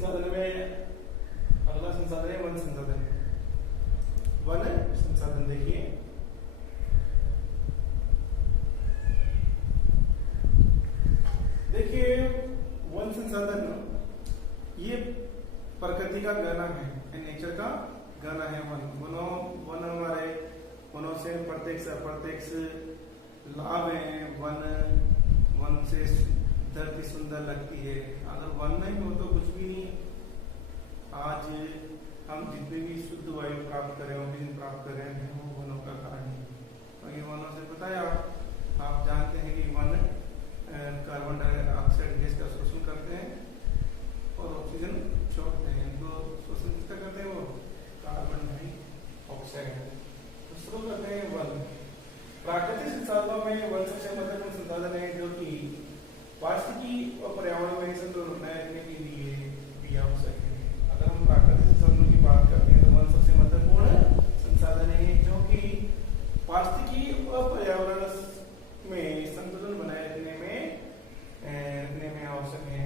संसाधन में अगला संसाधन है वन संसाधन। वन संसाधन देखिए, वन संसाधन ये प्रकृति का गहना है, नेचर का गहना है। वन हमारे वनों से प्रत्यक्ष अप्रत्यक्ष लाभ है। वन से धरती सुंदर लगती है। अगर वन नहीं हो तो कुछ भी नहीं। आज हम जितनी भी शुद्ध वायु प्राप्त करें, ऑक्सीजन प्राप्त कर रहे हैं, वो वनों का कारण है। और ये वनों से बताया, आप जानते हैं कि वन कार्बन डाइऑक्साइड गैस का शोषण करते हैं और ऑक्सीजन छोड़ते हैं। तो शोषण किसका करते हैं? वो कार्बन डाइऑक्साइड। तो शुरू करते हैं वन। प्राकृतिक संसाधनों में वन सबसे महत्वपूर्ण संसाधन है, जो कि पारिस्थितिकी और पर्यावरण में संतुलन बनाए रखने के लिए भी आवश्यक है। अगर हम प्राकृतिक संसाधनों की बात करते हैं तो वन सबसे महत्वपूर्ण संसाधन है, जो कि पारिस्थितिकी और पर्यावरण में संतुलन बनाए रखने में आवश्यक है।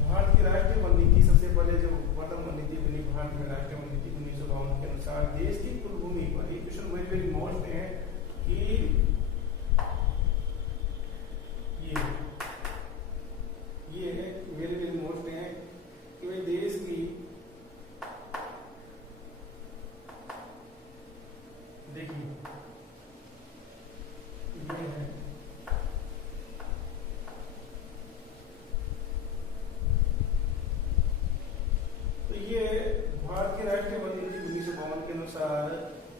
भारत की राष्ट्रीय वन नीति सबसे पहले जो प्रथम वन नीति बनी भारत में राष्ट्रीय वन नीति 1952 के अनुसार देश की कुल भूमि पर, ये क्वेश्चन वेरी मोस्ट है कि ये वेरी मोस्ट है कि भाई देश की देखिए ये है तो ये भारत की राष्ट्रीय वन नीति 1952 के अनुसार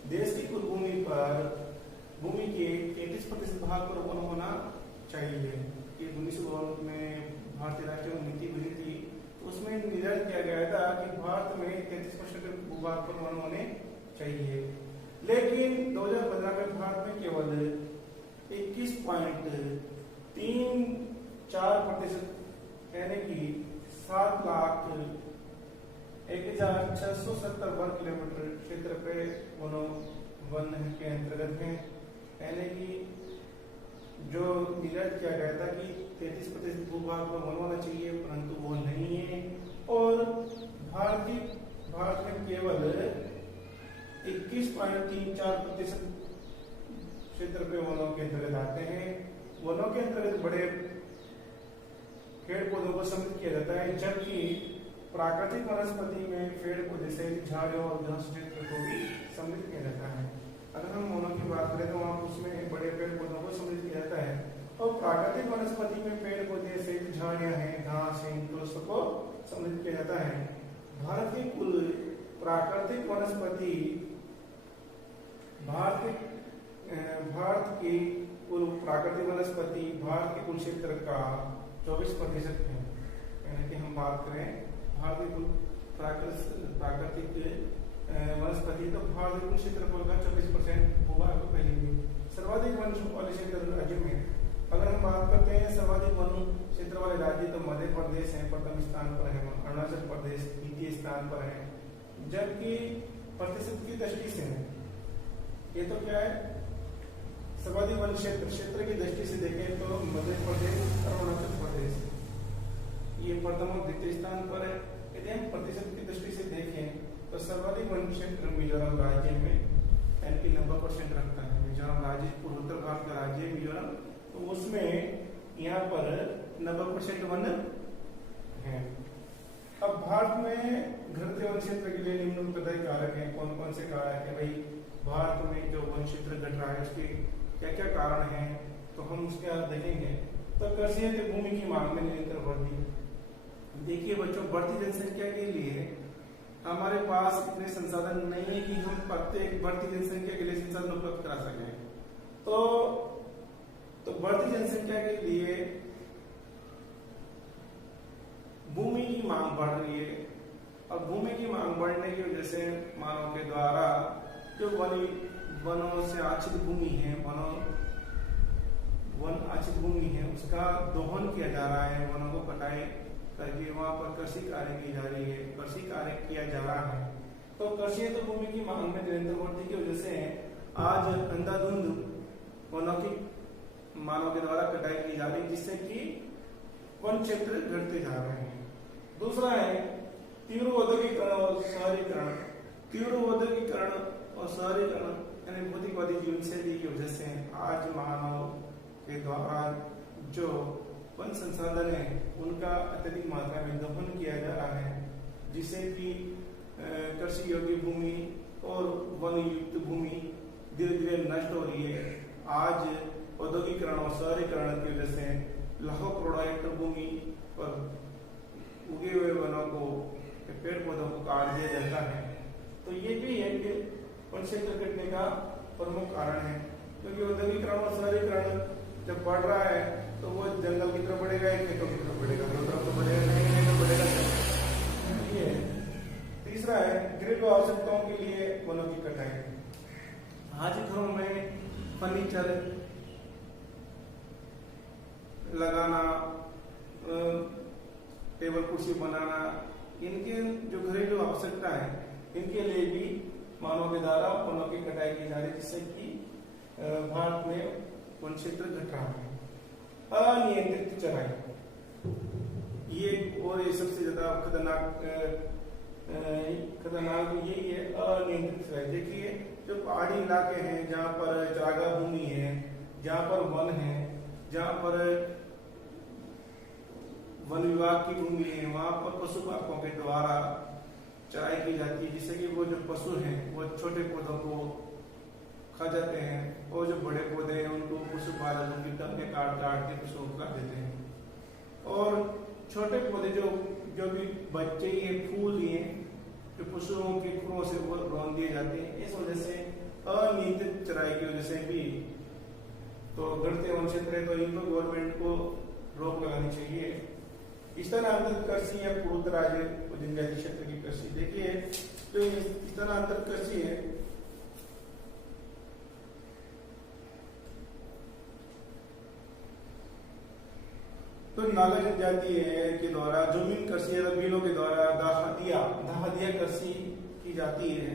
देश की कुल भूमि के 33% भाग पर वन होना चाहिए। कि 1952 में भारतीय राष्ट्रीय वन नीति बनी थी, उसमें निर्धारित किया गया था कि भारत में 33% भूभाग पर वन होने चाहिए। लेकिन 2015 में भारत में केवल 21.34%, यानी कि 7,01,670 वर्ग किलोमीटर क्षेत्र पे वन के अंतर्गत है। यानी कि जो निर्धारित किया गया था कि 33% भूभाग पर वन होना चाहिए, परंतु वो नहीं है। और भारत में केवल 21.34% क्षेत्र पे वनों के अंतर्गत आते हैं। वनों के अंतर्गत बड़े पेड़ पौधों को सम्मिलित किया जाता है, जबकि प्राकृतिक वनस्पति में पेड़ पौधे से झाड़ियों और घास क्षेत्र को भी सम्मिलित किया जाता है। अगर हम वनों की बात करें तो वहाँ उसमें बड़े पेड़ पौधों को सम्मिलित किया जाता है, और प्राकृतिक वनस्पति में पेड़ पौधे से झाड़ियां हैं, घास है, इनको सबको सम्मिलित किया जाता है। भारत की कुल प्राकृतिक वनस्पति भारत के कुल क्षेत्र का 24% है। यानी कि हम बात करें भारत के कुल प्राकृतिक वनस्पति, तो भारत के कुल क्षेत्रफल का 24% भूभाग को पहले भी। सर्वाधिक वन वाले क्षेत्र राज्य में अगर हम बात करते हैं, सर्वाधिक वन क्षेत्र वाले राज्य तो मध्य प्रदेश है, प्रथम स्थान पर है। अरुणाचल प्रदेश द्वितीय स्थान पर है। जबकि प्रतिशत की दृष्टि से ये तो क्या है, सर्वाधिक वन क्षेत्र की दृष्टि से देखें तो मध्य प्रदेश और अरुणाचल प्रदेश ये प्रथम और द्वितीय स्थान पर है। यदि हम प्रतिशत की दृष्टि से देखें तो सर्वाधिक वन क्षेत्र मिजोरम राज्य में, यानी कि 90% रखता है। मिजोरम राज्य पूर्वोत्तर भारत का राज्य है मिजोरम, तो उसमें यहाँ पर 90% वन है। अब भारत में घटते वन क्षेत्र के लिए निम्नलिखित कारक हैं। कौन कौन से कारक है भाई? भारत में जो वन क्षेत्र घट रहा है उसके क्या क्या कारण हैं, तो हम उसके बाद देखेंगे। तो कृषि भूमि की मांग में निरंतर वृद्धि। देखिए बच्चों, बढ़ती जनसंख्या के लिए हमारे पास इतने संसाधन नहीं है कि हम प्रत्येक बढ़ती जनसंख्या के लिए संसाधन उपलब्ध करा सकें। तो बढ़ती जनसंख्या के लिए भूमि की मांग बढ़ रही है, और भूमि की मांग बढ़ने की वजह से मानव के द्वारा जो वनों से आच्छादित भूमि है, वन आच्छादित भूमि है, उसका दोहन किया जा रहा है। वनों को कटाई करके वहां पर कृषि कार्य की जा रही है, कृषि कार्य किया जा रहा है। तो कृषि तो भूमि की मांग में निरंतर वृद्धि की वजह से आज अंधाधुंध वनों की मानव के द्वारा कटाई की जा रही है, जिससे कि वन क्षेत्र घटते जा रहे हैं। दूसरा है तीव्र औद्योगिकरण और शहरीकरण। तीव्र औद्योगिकरण और शहरीकरण यानी भौतिकवादी जीवन शैली की वजह से आज मानव के द्वारा जो वन संसाधन है उनका अत्यधिक मात्रा में दोहन किया जा रहा है, जिससे कि कृषि योग्य भूमि और वन युक्त भूमि धीरे धीरे नष्ट हो रही है। आज औद्योगिकरण और शहरीकरण की वजह से लाखों करोड़ों हेक्टेयर भूमि पर उगे हुए वनों को, पेड़ पौधों को काट दिया जाता है। तो ये भी एक वन क्षेत्र कटने का प्रमुख कारण है, क्योंकि औद्योगिकरण और शहरीकरण जब बढ़ रहा है तो वो जंगल की तरफ बढ़ेगा, खेतों की तरफ बढ़ेगा, दोनों तरफ तो बढ़ेगा नहीं तो बढ़ेगा। ये तीसरा है घरेलू आवश्यकताओं के लिए वनों की कटाई। आज घरों में फर्नीचर लगाना, टेबल कुर्सी बनाना, इनके जो घरेलू आवश्यकता है इनके लिए भी मानव के द्वारा वनों की कटाई की जा रही है, जिससे कि भारत में वन क्षेत्र घट रहा है। अनियंत्रित चराई, ये और ये सबसे ज्यादा खतरनाक यही है, अनियंत्रित चराई। देखिए जो पहाड़ी इलाके हैं जहाँ पर चारागाह भूमि है, जहाँ पर वन है, जहाँ पर वन विभाग की भूमि है, वहां पर पशुपालकों के द्वारा चराई की जाती है, जिससे कि वो जो पशु हैं वो छोटे पौधों को खा जाते हैं और जो बड़े पौधे हैं उनको पशुपालक उनकी टंगे काट काट के पशुओं को खा देते हैं। और छोटे पौधे जो भी बच्चे ये फूल दिए जो पशुओं के खुरों से वो रौंद दिए जाते हैं। इस वजह से अनियंत्रित चराई की वजह से भी तो बढ़ते वन क्षेत्र है, तो इन पर गवर्नमेंट को रोक लगानी चाहिए। स्थानांतरित कृषि या पूर्वोत्तर राज्य और जनजातीय क्षेत्र की कृषि, देखिए जो स्थानांतरित कृषि है तो नागा जनजाति के द्वारा जमीन कृषि या बिलों के द्वारा दहादिया कृषि की जाती है।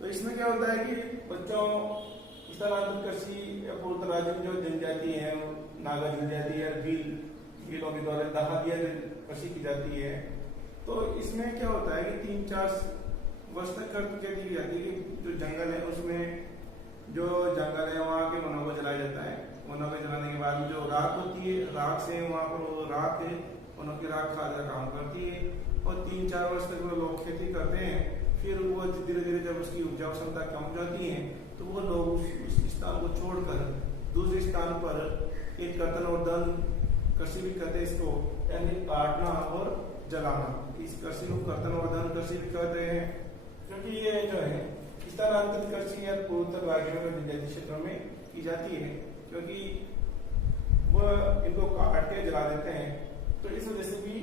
तो इसमें क्या होता है कि बच्चों स्थानांतरित कृषि या पूर्वोत्तर राज्य में जो जनजाति है, नागा जनजाति है, बिलों के द्वारा दहादिया कृषि की जाती है। तो इसमें क्या होता है कि 3-4 वर्ष तक कर दी जाती है कि जो जंगल है उसमें जो जंगल है वहाँ के वनों को जलाया जाता है। वनों को जलाने के बाद जो राख होती है, राख से वहाँ पर राख है, वनों की राख खाद का काम करती है और 3-4 वर्ष तक वो लोग खेती करते हैं। फिर वो धीरे धीरे जब उसकी उपजाऊ क्षमता कम हो जाती है तो वो लोग उस स्थान को छोड़कर दूसरे स्थान पर एक कर्तन और दन कृषि भी कहते हैं इसको, यानी काटना और जलाना। इस कृषि को कर्तन और दन कृषि भी कहते हैं, क्योंकि ये जो है स्थानांतरित कृषि या पूर्वोत्तर राज्यों में जनजातीय क्षेत्रों में की जाती है, क्योंकि वह इनको काट के जला देते हैं। तो इस वजह से भी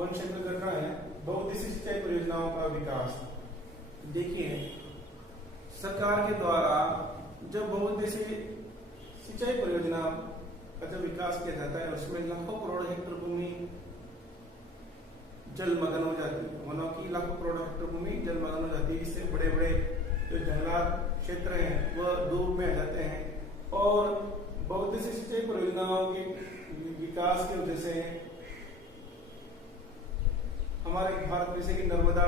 वन क्षेत्र घट रहा है। बहुउद्देशीय सिंचाई परियोजनाओं का विकास, देखिए सरकार के द्वारा जब बहुउद्देशीय सिंचाई परियोजना का जब विकास किया जाता है उसमें लाखों करोड़ हेक्टेयर भूमि जलमग्न हो जाती है, वनों की लाखों करोड़ हेक्टेयर भूमि जलमग्न हो जाती है। इससे बड़े बड़े जो जंगलात क्षेत्र हैं वह डूब में आ जाते हैं। और बहुउद्देशीय सिंचाई परियोजनाओं के विकास की वजह से हमारे भारत में से कि नर्मदा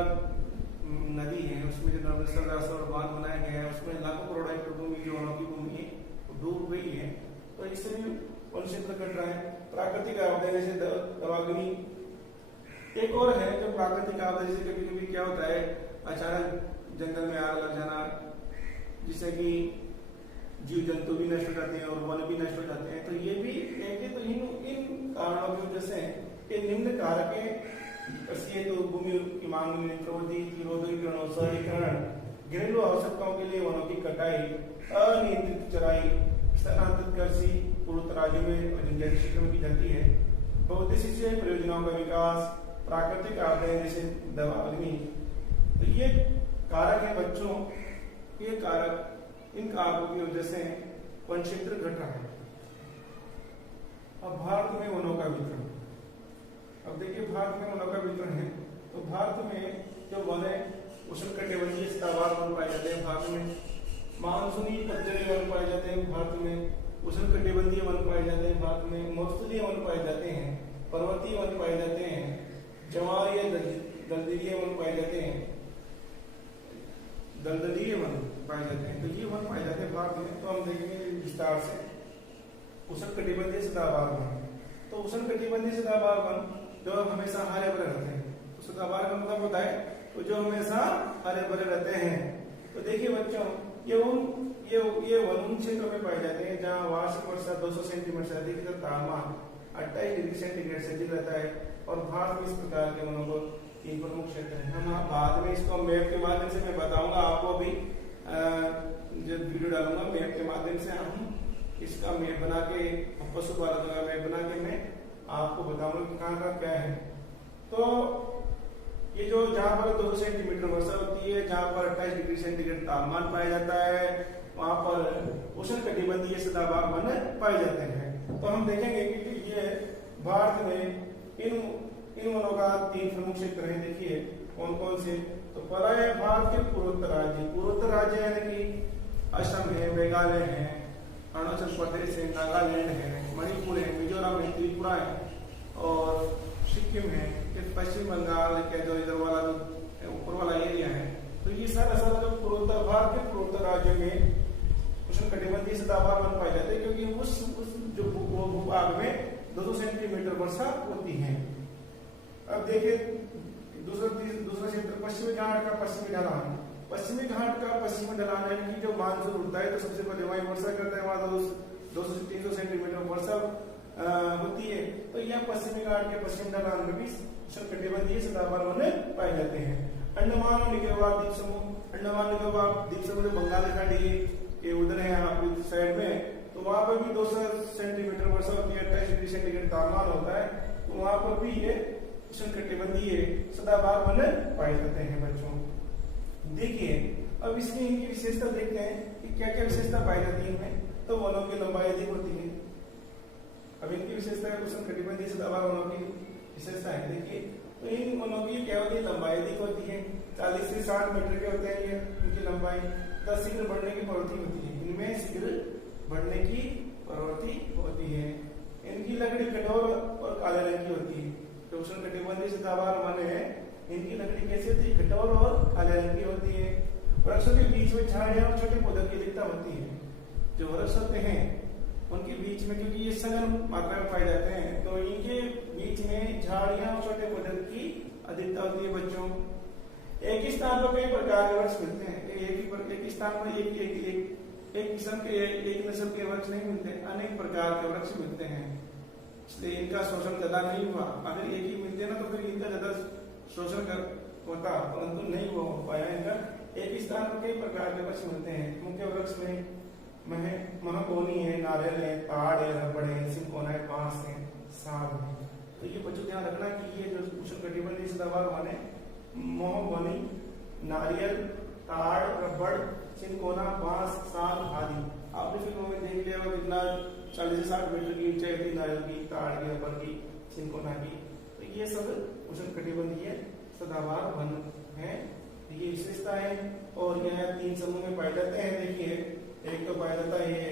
नदी है, उसमें जो नर्मदा सरदार बांध बनाया गया है उसमें लाखों करोड़ हेक्टेयर भूमि जो वनों की भूमि है वो डूब गई है। तो इससे भी वन क्षेत्र घट रहा है। प्राकृतिक आपदा जैसे दवाग्नि एक और है जो प्राकृतिक आपदा, जैसे कभी कभी क्या होता है अचानक जंगल में आग लग जाना, जिससे कि जीव जंतु भी नष्ट हो जाते हैं और वन भी नष्ट हो जाते हैं। तो ये भी एक तो इन कारणों की वजह से ये निम्न कारक कृषि तो भूमि की मांग में प्रवृत्ति, औद्योगिकरण और शहरीकरण, घरेलू आवश्यकताओं के लिए वनों की कटाई, अनियंत्रित चराई, स्थानांतरित कृषि पूर्वोत्तर राज्यों में और जनजातीय क्षेत्रों में की जाती है। बहुउद्देशीय सिंचाई परियोजनाओं का विकास, प्राकृतिक आपदाएं जैसे दवाग्नि, तो ये कारक है बच्चों, ये कारक इन कारकों की वजह से वन क्षेत्र घट रहा है। अब भारत में वनों का वितरण, अब देखिए भारत में वनों का वितरण है तो भारत में जो वन है उष्णकटिबंधीय सदाबहार वन पाए जाते हैं, भारत में मानसूनी पतझड़ी वन पाए जाते हैं, भारत में उष्णकटिबंधीय वन पाए जाते हैं, भारत में मरुस्थलीय वन पाए जाते हैं, पर्वतीय वन पाए जाते हैं, ज्वारीय दलदलीय वन पाए जाते हैं, दलदलीय वन पाए जाते हैं। तो ये वन पाए जाते हैं भारत में। तो हम देखेंगे विस्तार से उष्णकटिबंधीय सदाबहार वन। तो उष्णकटिबंधीय सदाबहार वन जो हमेशा हरे भरे रहते हैं। तो सदाबहार का मतलब होता है तो जो हमेशा हरे भरे रहते हैं। तो देखिए बच्चों, ये वन उन क्षेत्रों में पाए जाते हैं जहाँ वार्षिक वर्षा 200 सेंटीमीटर से अधिक तथा तापमान 28 डिग्री सेंटीग्रेड से अधिक रहता है। और भारत में इस प्रकार के वनों को 3 प्रमुख क्षेत्र हैं। हम बाद में इसको मैप के माध्यम से मैं बताऊंगा आपको, अभी जब वीडियो डालूंगा मैप के माध्यम से हम इसका मैप बना के, पशुपालन का मैप बना के मैं आपको बताऊंगा कि कहाँ का क्या है। तो ये जो जहाँ पर 200 सेंटीमीटर वर्षा होती है, जहाँ पर 28 डिग्री सेंटीग्रेड तापमान पाया जाता है, वहां पर उष्णकटिबंधीय सदाबहार वन पाए जाते हैं। तो हम देखेंगे कि ये भारत में इन वनों का 3 प्रमुख क्षेत्र हैं। देखिए कौन कौन से। तो पहला है भारत के पूर्वोत्तर राज्य। पूर्वोत्तर राज्य यानी कि असम है, मेघालय है, अरुणाचल प्रदेश है, नागालैंड है, मणिपुर है, मिजोरम है, त्रिपुरा है और सिक्किम है, पश्चिम बंगाल है, जो इधर वाला जो ऊपर वाला एरिया है। तो ये सारा जो पूर्वोत्तर भारत के पूर्वोत्तर राज्य में उष्णकटिबंधीय सदाबहार वन पाए जाते हैं, क्योंकि उस जो भूभाग में 200 सेंटीमीटर वर्षा होती है। अब देखिए दूसरा क्षेत्र पश्चिमी घाट का पश्चिमी ढलान। पश्चिमी घाट का पश्चिमी ढलान यानी कि जो मानसून उठता है तो सबसे पहले वहीं वर्षा करता है, वहां 200 से 300 सेंटीमीटर वर्षा होती है। तो यह पश्चिमी घाट के पश्चिम ढलान में भी उष्णकटिबंधीय सदाबहार वन पाए जाते हैं। अंडमान और निकोबार द्वीप समूह। अंडमान निकोबार द्वीप समूह बंगाल की खाड़ी ये उधर है आपकी साइड में, तो वहां पर भी 200 सेंटीमीटर वर्षा होती है, 28 डिग्री सेंटीग्रेड तापमान होता है। तो वहां पर भी ये उष्णकटिबंधीय सदाबहार वन पाए जाते हैं बच्चों। देखिए अब इसकी इनकी विशेषता देखते हैं कि क्या क्या विशेषता पाई जाती है इनमें। तो वनों की लंबाई अधिक होती है। अब इनकी विशेषता है उष्णकटिबंधीय सदाबहार वनों की विशेषता है। देखिए तो इन वनों की क्या होती है, लंबाई अधिक होती है, 40 से 60 मीटर के होते हैं ये इनकी लंबाई। शीघ्र बढ़ने की प्रवृत्ति होती है, इनमें शीघ्र बढ़ने की प्रवृत्ति होती है। इनकी लकड़ी कठोर और काले रंग की होती है। जो उष्णकटिबंधीय सदाबहार वन है, इनकी लकड़ी कैसी होती है, कठोर और काले रंग की होती है। वृक्षों के बीच में झाड़ियां और छोटे पौधों की अधिकता होती है। जो वृक्ष होते हैं उनके बीच में, क्योंकि ये सघन मात्रा में पाए जाते हैं, तो इनके बीच में झाड़ियां और छोटे पौधों की अधिकता होती है बच्चों। एक ही स्थान पर कई प्रकार के वृक्ष मिलते हैं। एक ही स्थान पर एक किस्म के एक नस्ल के वृक्ष नहीं मिलते, अनेक प्रकार के वृक्ष मिलते हैं। इसलिए इनका शोषण ज्यादा नहीं हुआ। अगर एक ही मिलते ना तो फिर इनका ज्यादा शोषण होता, परंतु नहीं हो पाया इनका। एक ही स्थान पर कई प्रकार के वृक्ष मिलते हैं। मुख्य वृक्ष में महागोनी है, नारियल है, ताड़ है, रबड़ है, सिंकोना है, बांस है, साग है। तो ये बच्चों ध्यान रखना कि ये जो उष्णकटिबंधीय सदाबहार वन है, महागोनी, नारियल, ताड़, रबड़, सिंकोना, बांस, साग आदि। आपने फिल्मों में देख लिया होगा कितना 40 से 60 मीटर की ऊंचाई होती है नारियल की, ताड़ की, रबड़ की, सिंकोना की। तो ये सब उष्णकटिबंधीय सदाबहार वन है। ये विशेषता है और यह 3 समूह में पाए जाते हैं। देखिए एक तो पाया जाता है ये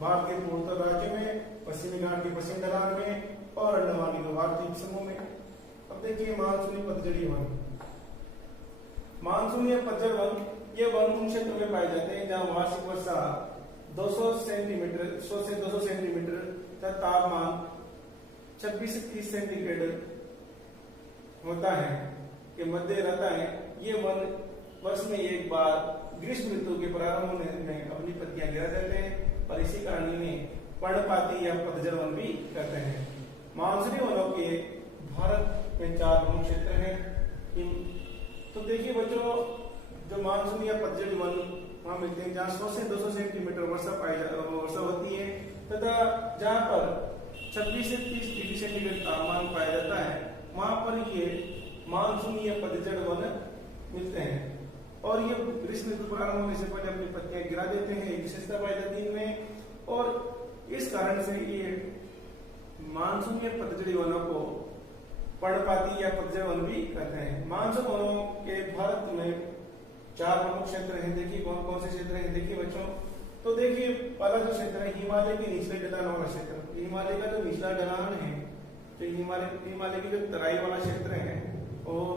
भारत के पूर्वोत्तर राज्य में, पश्चिमी घाट के पश्चिम ढलान में और अंडमान निकोबार द्वीप समूह में। अब देखिए मानसूनी पतझड़ी वन। मानसूनी या पतझड़ वन ये वन उन क्षेत्रों में पाए जाते हैं जहाँ वार्षिक वर्षा 100 से 200 सेंटीमीटर तथा तापमान 26 से 30 सेंटीग्रेड होता है के मध्य रहता है। ये वन वर्ष में एक बार ग्रीष्म ऋतु के प्रारंभ होने में अपनी पत्तियां गिरा देते हैं और इसी कारण इन्हें पर्णपाती या पतझड़ वन भी कहते हैं। मानसूनी वनों के भारत में 4 प्रमुख क्षेत्र हैं। तो देखिए बच्चों, जो मानसूनी या पतझड़ वन वहां मिलते हैं जहाँ 100 से 200 सेंटीमीटर वर्षा होती है तथा जहाँ पर 26 से 30 डिग्री सेंटीग्रेड तापमान पाया जाता है, वहां पर ये मानसूनी या पतझड़ वन मिलते हैं। और ये ग्रीष्म ऋतु प्रारंभ होने से पहले अपनी पत्तियां गिरा देते हैं, एक विशेषता पाई जाती है इनमें। और इस कारण से ये मानसून या पतझड़ी वनों को पर्णपाती या पतझड़ वन भी कहते हैं। मानसून वनों के भारत में 4 प्रमुख क्षेत्र हैं। देखिए कौन कौन से क्षेत्र हैं। देखिए बच्चों, तो देखिए पहला जो क्षेत्र है हिमालय के निचले ढलान वाला क्षेत्र। हिमालय का जो निचला ढलान है, जो हिमालय की जो तराई वाला क्षेत्र है, वो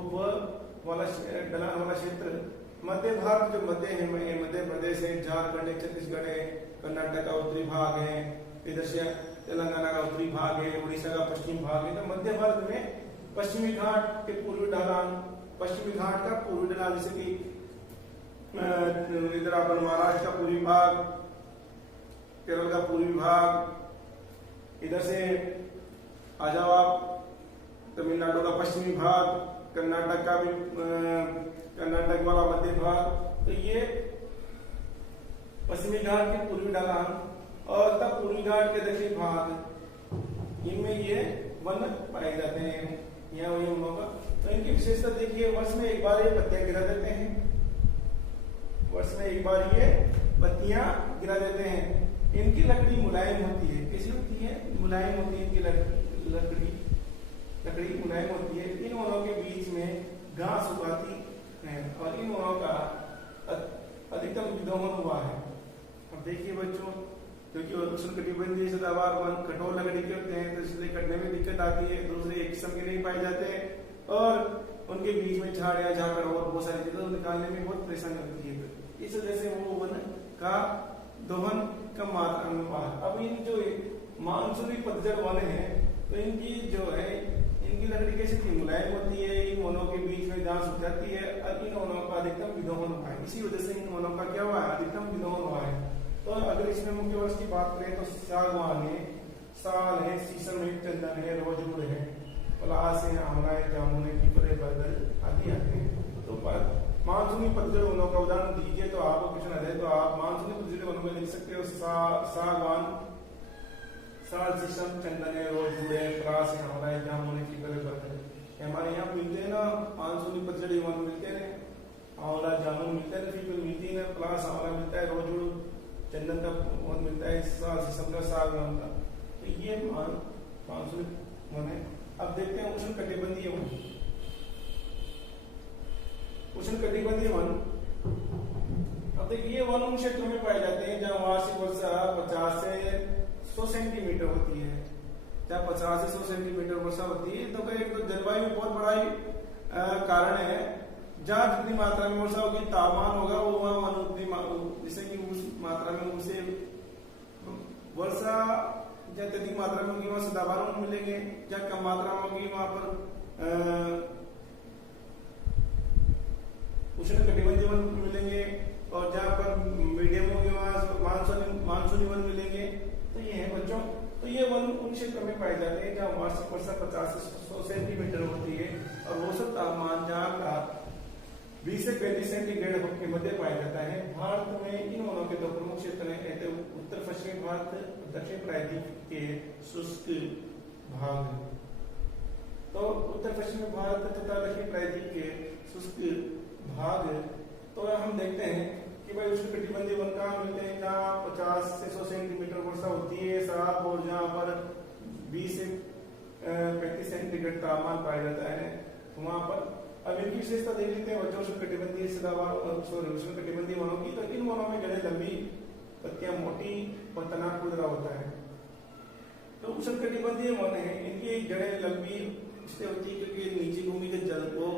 वाला ढलान वाला क्षेत्र मध्य भारत, जो मध्य है, मध्य प्रदेश है, झारखंड है, छत्तीसगढ़ है, कर्नाटक का उत्तरी भाग है, इधर से तेलंगाना का उत्तरी भाग है, उड़ीसा का पश्चिम भाग है। तो मध्य भारत में पश्चिमी घाट के पूर्वी ढलान, पश्चिमी घाट का पूर्वी ढलान, जैसे कि इधर अपन महाराष्ट्र का पूर्वी भाग, केरल का पूर्वी भाग, इधर से आ जाओ आप तमिलनाडु का पश्चिमी भाग, कर्नाटक का भी कर्नाटक वाला मध्य भाग। तो ये पश्चिमी घाट के पूर्वी ढलान और तब पूर्वी घाट के दक्षिणी भाग, इनमें ये वन पाए जाते हैं। यहाँ वही वनों का तो इनकी विशेषता देखिए, वर्ष में एक बार ये पत्तियां गिरा देते हैं, वर्ष में एक बार ये पत्तियां गिरा देते हैं। इनकी लकड़ी मुलायम होती है। कैसी होती है? मुलायम होती है इनकी लकड़ी मुलायम होती है। इन वनों के बीच में घास उगाती है और इन वनों का अधिकतम विदोहन हुआ है। अब देखिए बच्चों, क्योंकि उष्णकटिबंधीय सदाबहार वन कठोर लकड़ी के होते हैं तो इसलिए कटने में दिक्कत आती है, दूसरे एक किस्म के नहीं पाए जाते और उनके बीच में झाड़ियां, झाकड़ और बहुत सारी चीजें निकालने में बहुत परेशानी होती है। इस वजह से वो वन का दोहन कम मात्रा में हुआ। अब इन जो मानसूनी पतझड़ वन है तो इनकी जो है, इनकी लकड़ी कैसी थी? मुलायम होती है, इन वनों के बीच में घास उग जाती है और इन वनों का अधिकतम विदोहन हुआ है। इसी वजह से इन वनों का क्या हुआ है? अधिकतम विदोहन हुआ है। तो अगर इसमें मुख्य वृक्ष की बात करें तो सागवान है, साल है, शीशम है, चंदन है, रोजवुड है, पलास है, आंवला है, जामुन है, पीपल है, बरगद आदि आते हैं। तो मानसूनी पतझड़ वनों का उदाहरण दीजिए तो आपको क्वेश्चन आ जाए तो आप मानसूनी पतझड़ वनों में लिख सकते हो सागवान, साल, शीशम, चंदन है, रोजवुड है, पलास है, आंवला है, जामुन है, पीपल है, बरगद। हमारे यहाँ मिलते हैं ना मानसूनी पतझड़ वन मिलते हैं, आंवला, जामुन मिलता है, पीपल मिलती है ना, पलास, आंवला मिलता है, रोजवुड, चंदन का वन मिलता है, शीशम का, सागवान का। तो ये मानसूनी वन है। अब देखते हैं उष्णकटिबंधीय वन। उष्णकटिबंधीय वन, अब देखिए ये वन उन क्षेत्रों में पाए जाते हैं जहाँ वार्षिक वर्षा 50 से 100 सेंटीमीटर होती है। जहाँ 50 से 100 सेंटीमीटर वर्षा होती है तो एक तो जलवायु में बहुत बड़ा ही कारण है। जहाँ जितनी मात्रा में वर्षा होगी, तापमान होगा वो वहाँ उतनी, जैसे कि उस मात्रा में उसे वर्षा जहाँ अधिक मात्रा में होगी वहाँ सदाबहार वन मिलेंगे, जहाँ कम मात्रा में होगी वहाँ पर उष्णकटिबंधीय वन मिलेंगे और जहाँ पर मीडियम होंगे वहाँ मानसूनी वन मिलेंगे। तो ये है बच्चों, तो ये वन उन क्षेत्रों में पाए जाते हैं जहाँ वार्षिक वर्षा 50 से 100 सेंटीमीटर होती है और औसत तापमान जहाँ का 20 से 35 सेंटीग्रेड के मध्य पाया जाता है। भारत में इन वनों के दो प्रमुख क्षेत्र हैं, उत्तर पश्चिमी भारत, दक्षिण प्रायद्वीप के शुष्क भाग। तो उत्तर पश्चिमी भारत तथा दक्षिण प्रायद्वीप के शुष्क भाग, तो हम देखते हैं कि भाई उष्णकटिबंधीय वन कहाँ मिलते हैं? जहाँ 50 से 100 सेंटीमीटर वर्षा होती है साफ और जहाँ पर 20 से 35 सेंटीग्रेड तापमान पाया जाता है वहां पर। अब इनकी विशेषता देख लेते हैं बच्चों, उष्णकटिबंधीय सदाबहार उष्णकटिबंधीय वनों की। तो इन वनों में जड़ें लंबी, पत्तियां मोटी और तना खुरदरा होता है। तो उष्णकटिबंधीय वन है, इनकी जड़ें लंबी इसलिए होती है क्योंकि नीचे भूमिगत जल को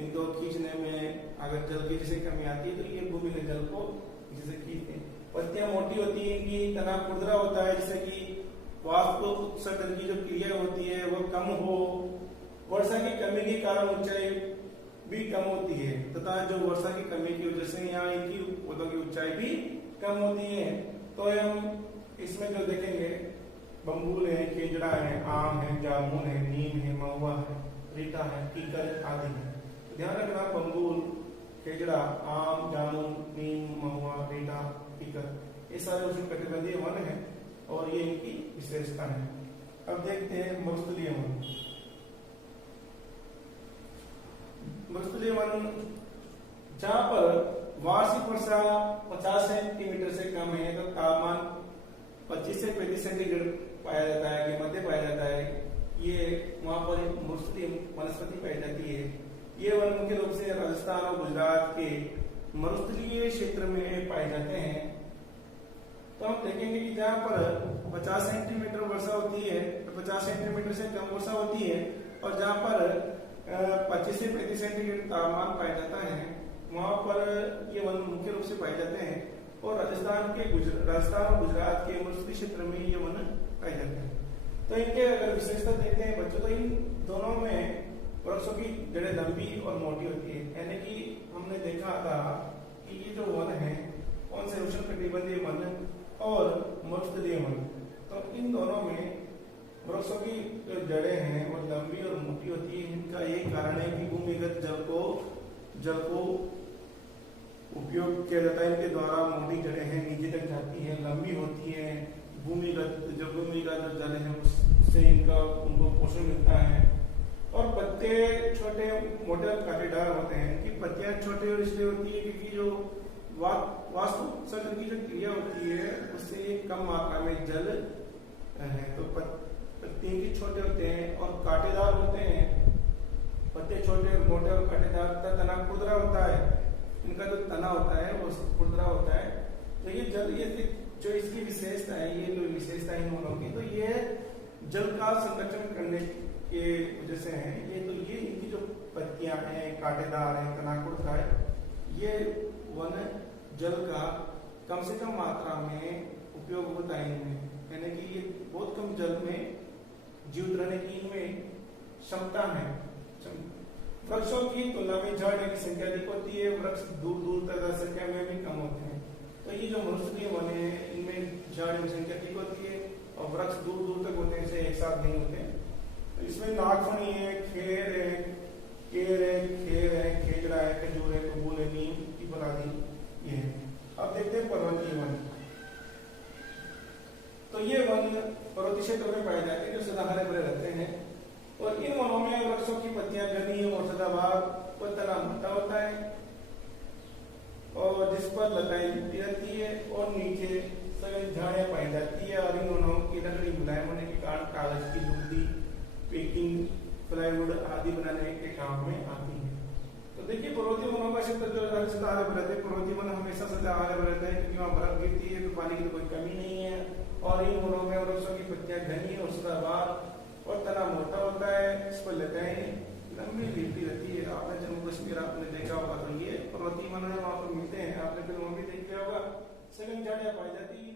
इनको खींचने में अगर जल की जैसे कमी आती है तो ये भूमिगत जल को जैसे खींचते हैं। पत्तियां मोटी होती है, इनकी तना खुरदरा होता है जिससे कि वाष्प उत्सर्जन की जो क्रिया होती है वो कम हो। वर्षा की कमी के कारण ऊंचाई भी कम होती है तथा जो वर्षा की कमी की वजह से यहाँ इनकी पौधों की ऊंचाई भी कम होती है। तो हम इसमें जो देखेंगे बम्बूल है, केजड़ा है, आम है, जामुन है, नीम है, महुआ है, रीठा है, पीपल आदि है। ध्यान रखना, बम्बूल, केजड़ा, आम, जामुन, नीम, महुआ, रीठा, पीपल, ये सारे उष्णकटिबंधीय वन है और ये इनकी विशेषता है। अब देखते हैं मरुस्थलीय वन। मरुस्थलीय वन जहाँ पर वार्षिक वर्षा 50 सेंटीमीटर से कम है तो तापमान 25 से 35 सेंटीग्रेड पाया जाता है के मध्य पाया जाता है, ये वहां पर मरुस्थलीय वनस्पति पाई जाती है। ये वन मुख्य रूप से राजस्थान और गुजरात के मरुस्थलीय क्षेत्र में पाए जाते हैं। तो हम देखेंगे कि जहाँ पर 50 सेंटीमीटर वर्षा होती है, 50 सेंटीमीटर से कम वर्षा होती है और जहाँ पर 25 25 से 35 सेंटीग्रेड तापमान पाया जाता है, वहां पर ये वन मुख्य रूप से पाए जाते हैं। और राजस्थान और गुजरात के मरुस्थलीय क्षेत्र में ये वन पाए जाते हैं। तो इनके अगर विशेषता देखते हैं बच्चों, तो इन दोनों में वृक्षों की जड़ें लंबी और मोटी होती है। यानी कि हमने देखा था कि ये जो वन है कौन से उष्णकटिबंधीय वन और मरुस्थलीय वन, तो इन दोनों में वृक्षों की जो जड़ें हैं वो लंबी और मोटी होती है। इनका एक कारण है कि भूमिगत जल को उपयोग किया जाता है। इनके द्वारा मोटी जड़ें हैं नीचे तक जाती है, लंबी होती है। भूमि का जो जल है उससे उनको पोषण मिलता है। और पत्ते छोटे मोटे और कांटेदार होते हैं। इनकी पत्तियां छोटी और इसलिए होती है क्योंकि जो वाष्पोत्सर्जन की जो क्रिया होती है उससे ये कम मात्रा में जल है। तो पत्ते की छोटे होते हैं और कांटेदार होते हैं। पत्ते छोटे और मोटे और कांटेदार, तना खुरदरा होता है। इनका जो तना होता है वो खुरदरा होता है। तो ये जो इसकी विशेषता है, ये जो विशेषता है इन वनों की, तो ये जल का संरक्षण करने के वजह से है। ये इनकी जो पत्तियां हैं कांटेदार है, तना खुरदरा है, ये वन जल का कम से कम मात्रा में उपयोग होता है इनमें। यानी कि ये बहुत कम जल में जीवित रहने की इनमें क्षमता है। वृक्षों की तुलना में झाड़ियों की संख्या अधिक होती है। वृक्ष दूर तक संख्या में भी कम होते हैं। तो ये जो मरुस्थलीय वन है इनमें झाड़ियों की संख्या अधिक होती है और वृक्ष दूर तक होते हैं, इसे एक साथ नहीं होते। तो इसमें नागफनी है, खेर है, केर है, खेजड़ा है, खजूर है, कबूल है, नीम की बलादी ये है। अब देखते हैं पर्वतीय वन। तो ये वन पर्वतीय क्षेत्र में पाए जाते हैं जो सदा हरे भरे रहते हैं। और इन वनों में वृक्षों की पत्तियां घनी और सदाबहार और तना मोटा होता है और जिस पर लताएं लिपटी रहती है और नीचे सघन झाड़ियां पाई जाती है। और इन वनों की लकड़ी मुलायम होने के कारण कागज की लुगदी, पेकिंग, प्लाईवुड आदि बनाने के काम में आती है। तो देखिए पर्वतीय वनों का क्षेत्र जो है सदा हरे भरे रहते हैं। पर्वतीय वन हमेशा सदा हरे भरे रहते हैं क्योंकि वहाँ बर्फ गिरती है तो पानी की तो कोई कमी नहीं है। और इन वनों में वृक्षों की पत्तियां घनी और सदाबहार और तना मोटा होता है। इस पर लताएं लंबी लिपटी रहती है। आपने जम्मू कश्मीर आपने देखा होगा, तो ये पर्वतीय वन है, वहां पर मिलते हैं। आपने फिल्मों भी देखा होगा, सघन झाड़ियां पाई जाती है।